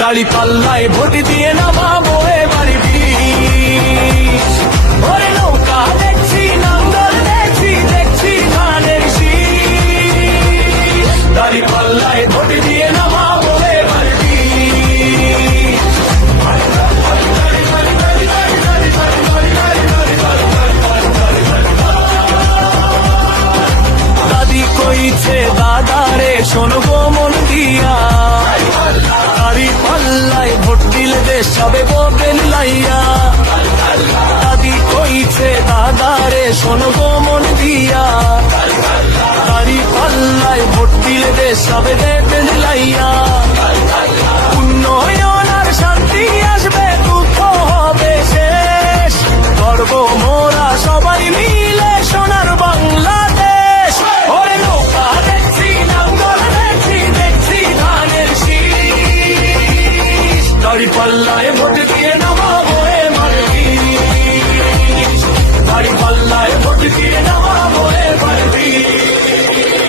দাড়ি পাল্লায় ভোট দিয়ে নামাবো এবারে বিষ। ওরে নৌকা দেখছি, নাঙ্গল দেখছি, দেখছি ধানের শীষ। দাড়ি পাল্লায় ভোট দিয়ে নামাবো এবারে বিষ। দাদি কইছে দাদারে শোনো গো মন দিয়া, দাড়ি পাল্লায় ভোট দিলে দেশ হবে গোবেন লাইয়া। দাদি কইছে দাদারে শোনো গো মন দিয়া, দাড়ি পাল্লায় ভোট দিলে দেশ হবে গোবেন লাইয়া। উন্নয়ন আর শান্তি আসবে, দুঃখ হবে শেষ, গর্ব মোরা সবাই মিলে সোনার বাংলাদেশ। ওরে নৌকা দেখছি, নাঙ্গল দেখছি, দেখছি ধানের শীষ। দাড়ি পাল্লায় ভোট দিয়ে নামাবো